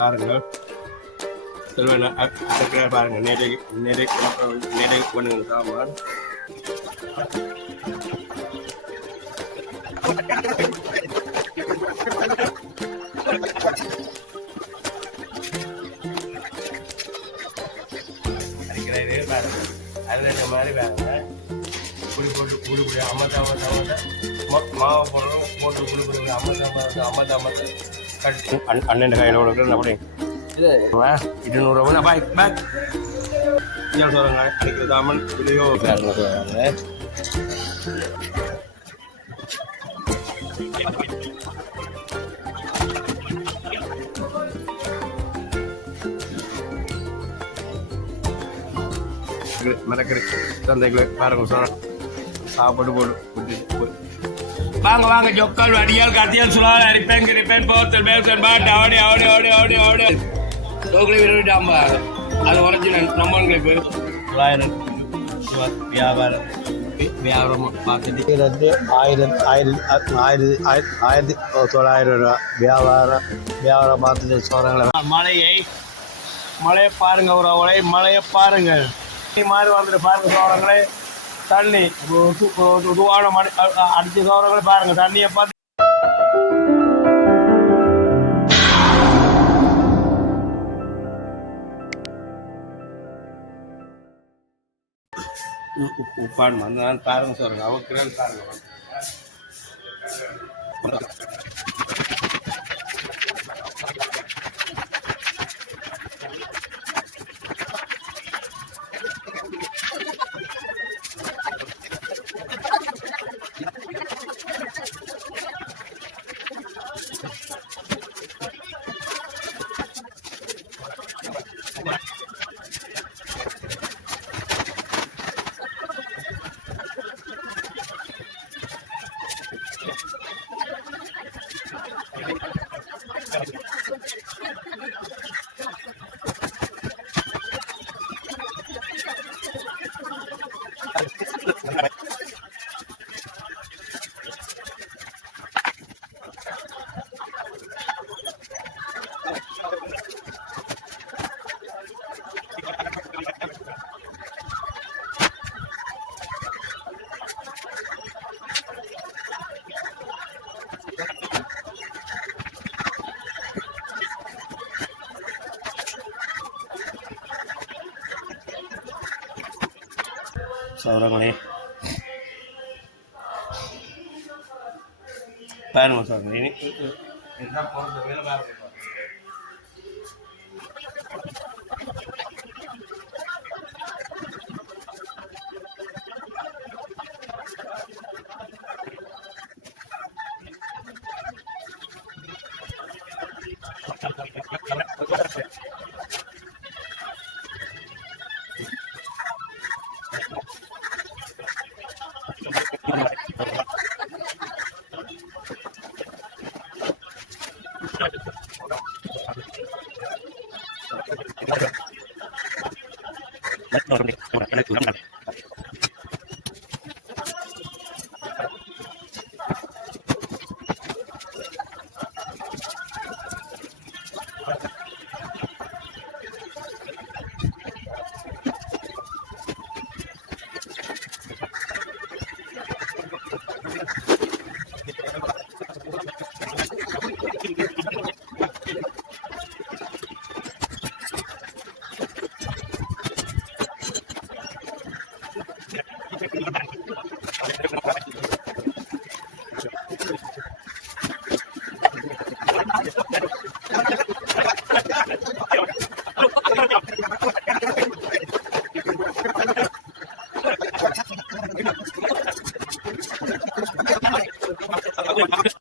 பாருங்கள் செல்வன் பாருங்க நேரே பண்ணுங்க சாமான் அதில் இந்த மாதிரி வேங்க புளி போட்டு புளி புளி அம்மத்த மாவை போடுறோம் போட்டு புளி புளி அம்மத்த கட்டு அண்ணன் கையில் கொடுக்குறது அப்படி இது 200 பேக் பேக் சொல்கிறாங்க அடிக்கிற தாமன் புளியோ சொல்கிறாங்க மறக்கறி சந்தைகளை பாருங்க சொல்ல சாப்பாடு போட்டு வாங்க வாங்க ஜொக்கால் அடியால் கத்தியால் சொல்லால் அரிப்பேன் கிரிப்பேன் போத்தல் பேத்தல் பாட்டு ஆடி ஆடி ஆடி ஆடி ஆடி டோக்கலை விரும்பிட்டாம்பா அது உடஞ்சி நம்மளுக்கு இப்போ 900 வியாபாரம் பார்த்துட்டு இது வந்து 1900 ரூபா வியாபாரம் பார்த்துட்டு சொல்கிறாங்களே மழையை பாருங்க ஒரு அவளை மழையை பாருங்கள் மாதிரி வந்துட்டு பாருங்க சோழங்களே தண்ணி துவான அடிச்ச சோழங்களே பாருங்க தண்ணியை பார்த்து உப்பான் வந்து பாருங்க சொல்றேன் அவக்குறான்னு பாருங்க சௌரங்களே பாருங்க சௌரங்களே என்ன போகிறது வேலை பாருங்க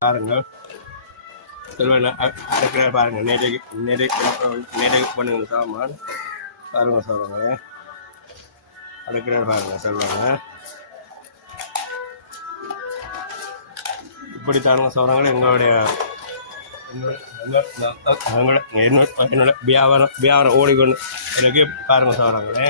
பாருங்கள் செல்வன் பாருங்க நேரே பண்ணுங்க சாமான் பாருங்க சொல்லுங்க அடுக்கிறார் பாருங்க செல்வங்க இப்படித்தானுங்க சொல்றாங்களே என்னோட வியாபாரம் ஓடிக்கொண்டு எனக்கு பாருங்க சொல்றாங்களே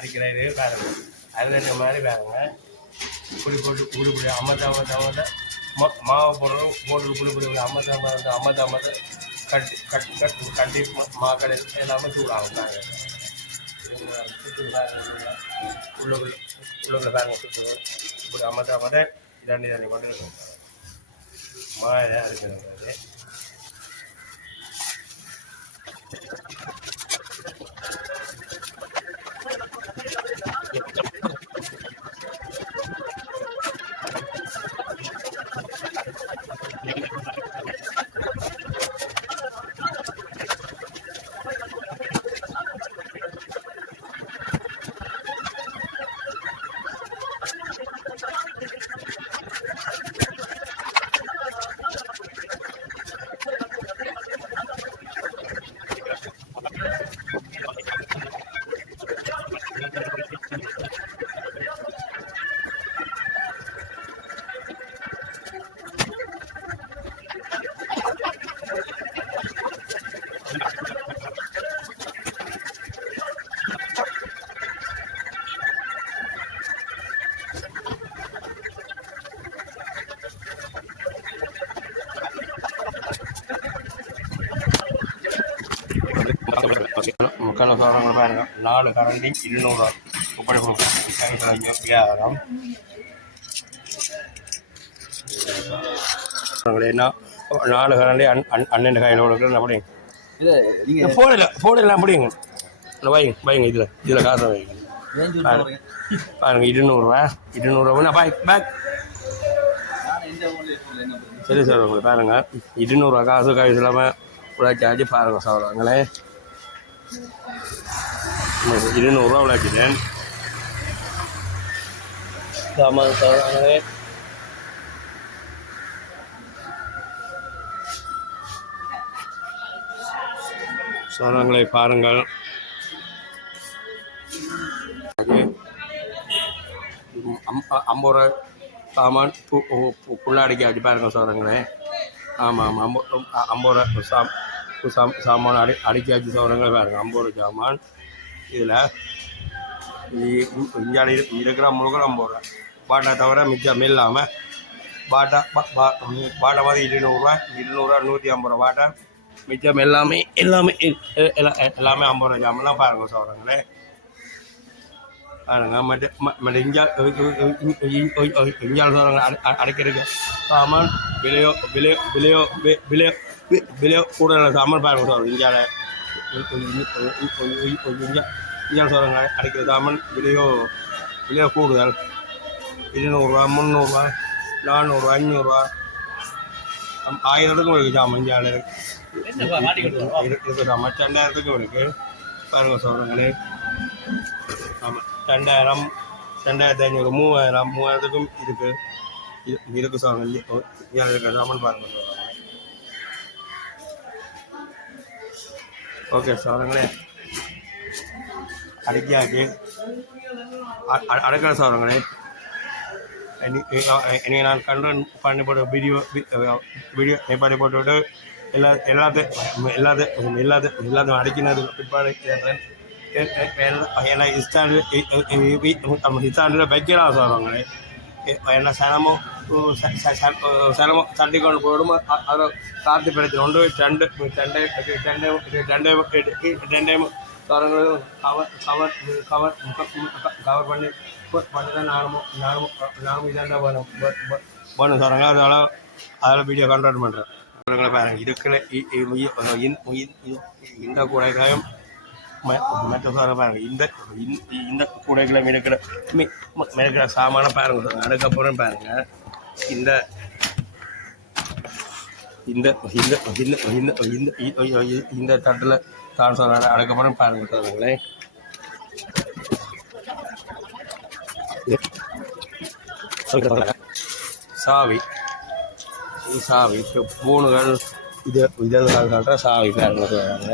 அரிக்கிறது பாருங்க, அது மாதிரி பாருங்க. புளி போட்டு புளி புளி அம்மத்த மாவை போடுறோம், போட்டு புளி புளி அம்மத்த கட்டி மாக்கடை எல்லாமே சூடாகும். உள்ளுக்குள்ள பாருங்க சுற்று இப்படி அம்மத்த தண்ணி மட்டும் இருக்கும். மாயை அரிக்கிறது முக்கால் சவரங்களை பாருங்க. 4 கரண்டி 200 உப்படி வியாபாரம். என்ன 4 கரண்டி அண்ணன் கையில் கொடுக்குறது அப்படி போடலாம் அப்படிங்க. வைங்க இதில் காசை வைங்க பாருங்க. 200 பேக் சரி சார். உங்களுக்கு பாருங்க 200 காசு இல்லாமல் உழைச்சாச்சு பாருங்க சவரங்களே. 200 உழைச்சிட்டேன். ஆமாம் சவரங்களே. சவரங்களை பாருங்கள். 50 ரூபா சாமான் புள்ளாடிக்க வச்சு பாருங்க சவரங்களே. ஆமாம் 50 ரூபா சாமான் அடிக்க வச்சு சவரங்களே பாருங்க. 50 ரூபா சாமான். இதில் இஞ்சாடி இருக்கிற முழுக்க 50 ரூபா. பாட்டா தவிர மிச்சம் இல்லாமல் பாட்டா மாதிரி 200 150 ரூபா பாட்டா மிச்சம் எல்லாமே 50 ரூபா சாமான்லாம் பாருங்க சவரங்களே. பாருங்க மற்ற இஞ்சால் சவரங்கள் அடைக்கிறதுக்கு சாமான் விலையோ கூடுதல் சாமான் பாருங்க சார். இஞ்சால் சவரங்கள் அடைக்கிற சாமான் விலையோ கூடுதல். 200 300 400 500 1000க்கும் இருக்குது சாமான். இஞ்சால் இருக்குது சாமான் 2000க்கும் இருக்குது பாருங்க சவரங்களே. ஆமாம் 2000 2500 3000க்கும் இருக்குது சவரங்கள். இருக்கிற சாமான் பாருங்க சவரங்கள். ஓகே சவரங்களே அடிக்காச்சு அடக்கிற சவரங்களே. நீங்கள் நான் பண்ணி போட்ட வீடியோ பண்ணி போட்டுவிட்டு எல்லாத்தையும் அடிக்கினது பிற்பாடு ஏன்னா இஸ்டாண்டில் வைக்கலாம் சவரங்களே. ஏன்னா சிரமம் தட்டி கொண்டு போடும். அதில் காற்று பிரச்சனை உண்டு. ரெண்டையும் சவரங்களும் கவர் பண்ணி தான் நானும் இதாண்டா வேணும் சவரங்க. அதில் வீடியோ கண்ட்ரோல் பண்ணுறேன் சவரங்களை பாருங்க. இருக்கிற இந்த கூடைகளையும் மற்ற சவரம் பாருங்க. இந்த கூடைகளை மிதக்கிற சாமான பாருங்க. அதுக்கப்புறம் பாருங்க இந்த இந்த இந்த இந்த இந்த இந்த தட்டில் தான் சொல்கிறாங்க. அதுக்கப்புறம் பாருங்க சொல்கிறாங்களே சாவி சாவி பூணுகள் இது இதெல்லாம் சொல்கிற சாவி பாருங்க சொல்கிறாங்க.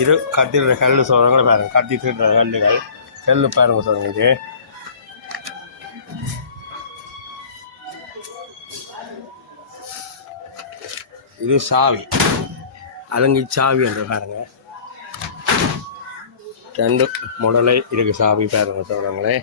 இது கட்டிடுற கல் சொல்கிறாங்களே பாருங்க. கட்டி தீட்டுற கல்லுகள் கல் பாருங்க சொல்லுங்க. இது சாவி அலங்கி சாவி என்று பாருங்க. 2 முடலை இருக்கு சாவி பாருங்க சொல்கிறாங்களே.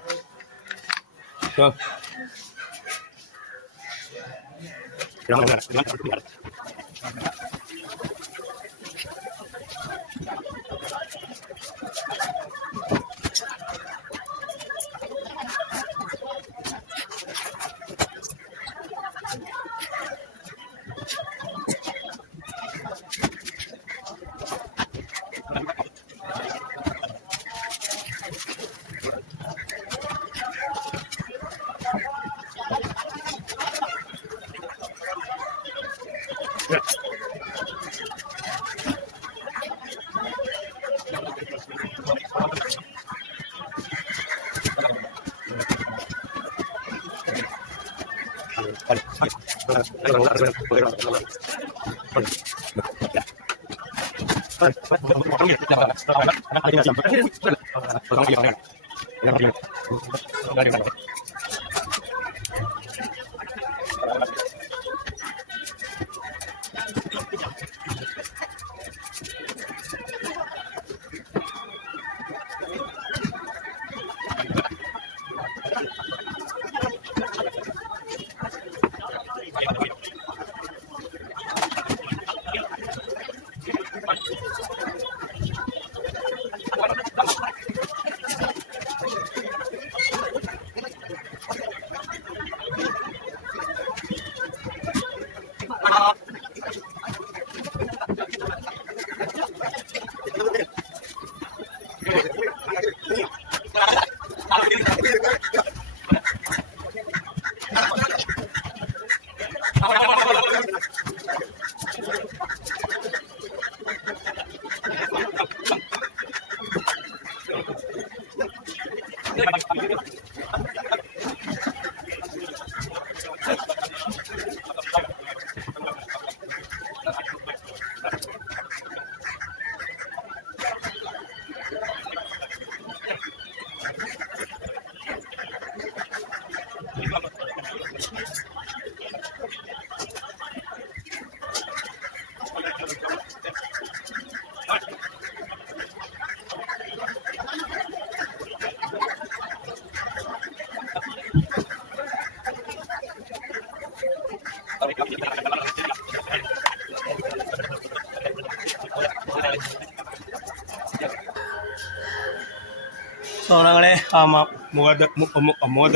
சோழங்களே ஆமாம் முகத்தை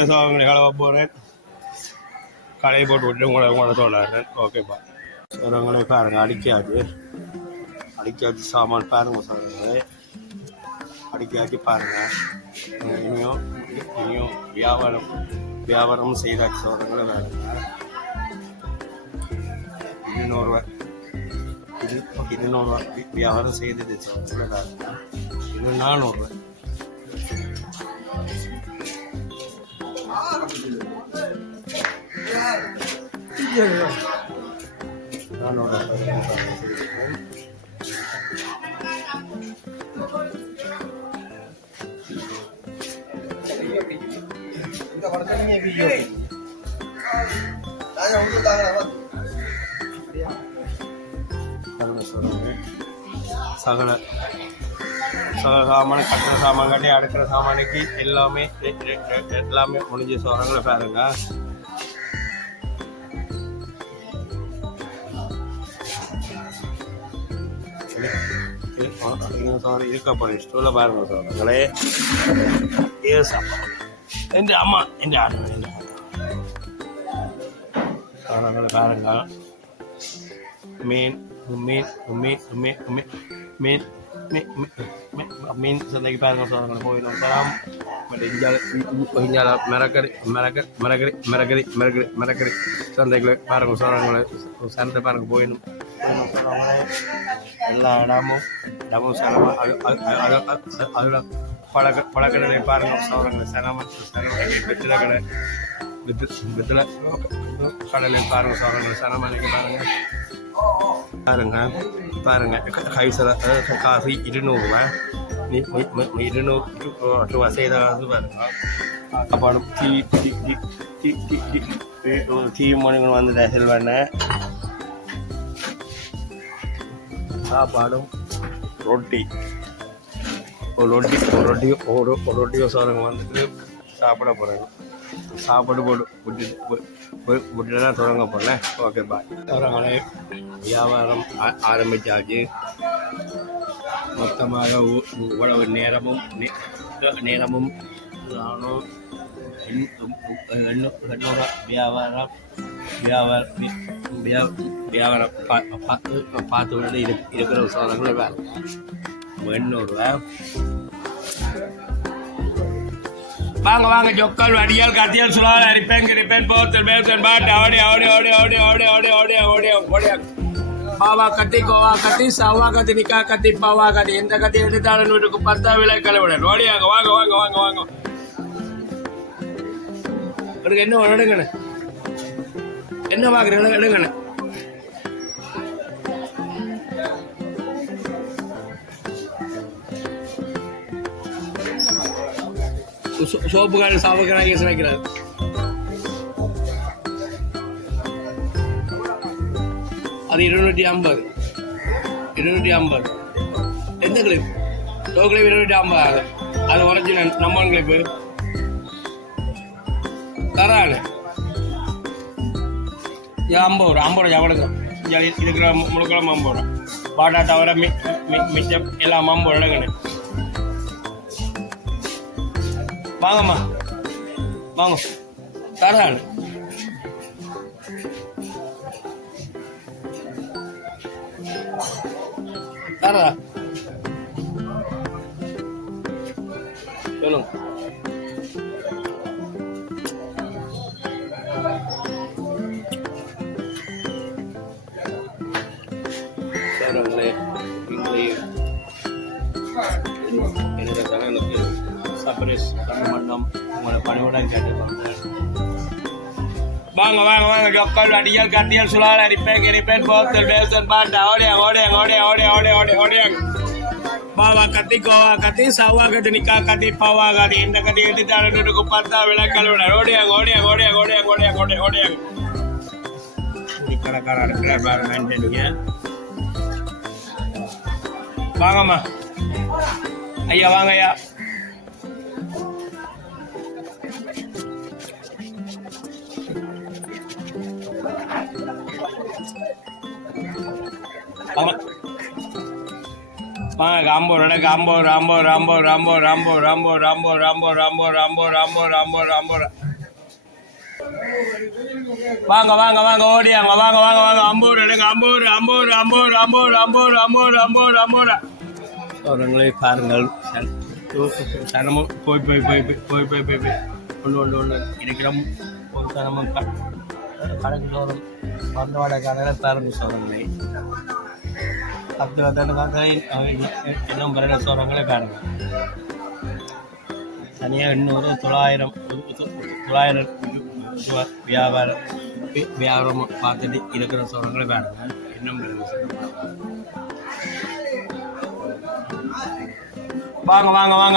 சோழங்களை கலவ போகிறேன். கடையை போட்டு விட்டு உங்களை சொல்கிறேன். ஓகேப்பா சோழங்களே பாருங்கள். அடிக்காது சாமான் பாருங்கள் சோழங்களே. அடிக்காச்சு பாருங்கள். இனியும் வியாபாரம் செய்தாச்சு சோழங்களே பாருங்கள். 200 வியாபாரம் செய்தது சோழங்களே பாருங்கள். இன்னும் 400 சகல சாமான் கட்டுற சாமான் காட்டி அடுக்கிற சாமானுக்கு எல்லாமே முடிஞ்ச சோழங்களை பாருங்க. இருக்கப்படும் ஸ்டூல பாருங்க சோழங்களே. என் அம்மா என் சோழங்களை பாருங்க. மீன் மீன் மீன் மீன் மீன் மீன் சந்தைக்கு பாருங்க சோழங்களை போயிடும் தராம் இஞ்சால மிரக்கறி சந்தைகளை பாருங்க சோழங்களை சந்தை பாருங்க போயிடும் எல்லா இடமும் சனமாக அதில் பழக்கடலை பாருங்க சோழங்களை சனமனை வெற்றில கடை வெற்றில கடலை பாருங்க சோழங்களை சனமனைக்கு பாருங்க கைசல காசு 200 நீ 200 ரூபா செய்தால் பாருங்க சாப்பாடு டீ மணிகள் வந்து செல்வான சாப்பாடும் ரொட்டி ரொட்டியோ சோறுங்க வந்துட்டு சாப்பிட போகிறாங்க சாப்பாடு விட்டுட்டு தான் தொடங்க போனேன் ஓகே பாய் சோறங்களே வியாபாரம் ஆரம்பித்தாச்சு மொத்தமாக இவ்வளவு நேரமும் நானும் 800 வியாபாரம் பார்த்து விட்டு இருக்கிற சோதனைகளை வேறு 800 வாங்க ஜொக்கல் வடியால் கத்தியால் சுழால் அரிப்பேன் போத்தல் பேசன் பாட்டு ஓடியா பாவா கத்தி கோவா கத்தி சவா கத்தி நிக்கா கத்தி பாவா கத்தி எந்த கத்தி எடுத்தாலும் வீட்டுக்கு 10 விலை கலவிட ஓடியாங்க வாங்க என்ன எடுங்கண்ணே என்ன பாக்குறீங்க எடுங்கண்ணே சோப்புக்காரர் சாப்புக்காரங்க வைக்கிறார் அது 250 எந்த கிளிப் டோ கிளிப் 250 அது ஒரிஜினல் நம்ம கிளிப்பு தரானு 50 ரூபா எவ்வளோங்க இருக்கிற முழுக்கலாம் 50 ரூபா பாட்டா தவிர மிச்சம் எல்லாம் 50 ரூபாங்கண்ணே வாங்கம்மா வாங்க தரானு தரா சொல்லுங்க சாரங்களே நீங்களே என்னோட சேனலுக்கு சர்ப்ரைஸ் மண்டம் உங்களை பணிவுடன் கேட்டுக்கோங்க வாங்க ஜொக்கல் அடியால் கத்தியால் சுழால் அரிப்பேன் போத்தல் பேசன் பாட்டா ஓடியாங்க பாவா கத்தி கோவா கத்தி சவா கத்தி நிக்கா கத்தி பாவா கத்தி இந்த கத்தி எடுத்தாலும் 10 விலை கழுவிட ஓடியாங்க கடைக்காரர் இருக்கிறார் பாருங்க வாங்கம்மா ஐயா வாங்க ஐயா வாங்க ஓடியாங்க வாங்க 50 அவங்களே பாருங்கள் சனமும் போய் ஒன்று இருக்கிறோம் ஒரு சனமும் கணக்கு சோறும் வந்தவாட கடையில் பாருங்க சோறங்களே 10 இன்னும் பிறகு சோறங்களே பாருங்க தனியாக 800 900 வியாபாரம் பார்த்துட்டு இருக்கிற சோறங்களே பாருங்க இன்னும் வாங்க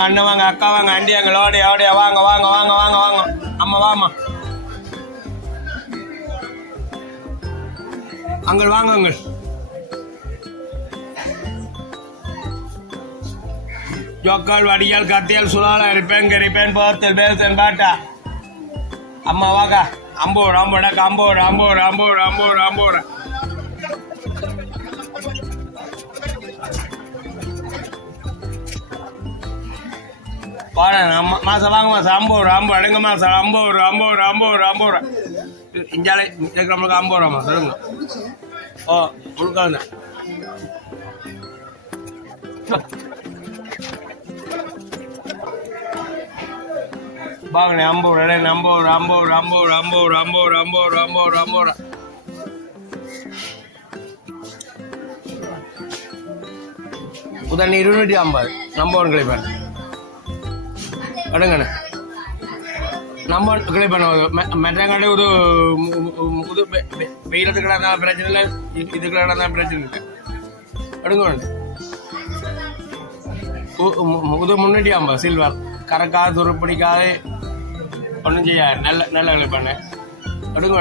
அண்ணன் வாங்க அக்கா வாங்க ஆண்டி அங்கே ஓடியா வாங்க அம்மா வாமா அங்கள் வாங்க அங்கள் ஜொக்கால் வடியால் கத்தியால் சுழால் அரிப்பேன் போத்தல் பேசன் பாட்டா அம்மா வாங்க 50 மாசம் வாங்க மாசம் 50 அடுங்க மாசம் 50 இஞ்சாலே நம்மளுக்கு 50 ரூபா சொல்லுங்க ஓ முழுக்காங்க வாங்கண்ணே 50 உதவி 250 நம்பர் கிளைப்பேன் அடுங்கண்ணே நம்பர் கிளைப்பேன் மெட்டங்காட்டி ஒரு வெயிலத்துக்கு இருந்தால் பிரச்சனை இல்லை இதுக்கு இருந்தால் பிரச்சனை இல்லை அடுங்க இது 350 சில்வர் கறக்காது துருப்பிடிக்காது ஒன்றும் செய்யாது நல்ல கிளைப்பேன் அடுங்க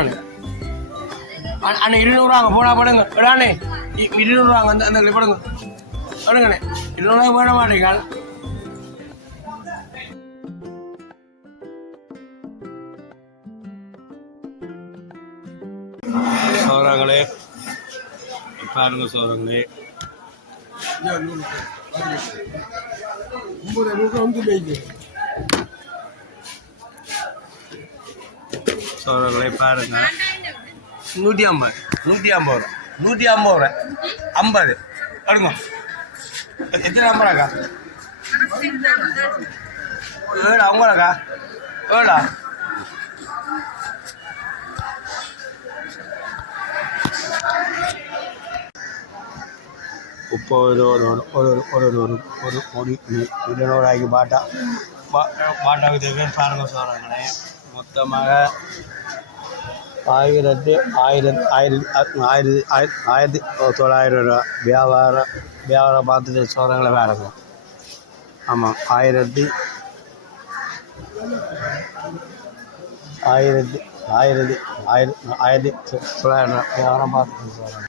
அண்ணே 200 வாங்க போனா படுங்க விடாண்ணே 200 வாங்க அந்த கிளை படுங்க அடுங்கண்ணே 200 வேண மாட்டேங்க சோதரங்களே பாருங்க சோதரங்களே சோதரங்களே பாருங்க 150 ரூபா 50 அடுங்க எத்தனை நம்பராக்கா 7 அவங்களாக்கா 7 இப்போ ஒரு 200 பாட்டாவுக்கு தேவையான பாருங்க சொல்கிறாங்களே மொத்தமாக 1900 ரூபா வியாபாரம் பார்த்துட்டு சொல்கிறாங்களே வேறுங்க ஆமாம் 1900 வியாபாரம் பார்த்துட்டு சொல்கிறாங்க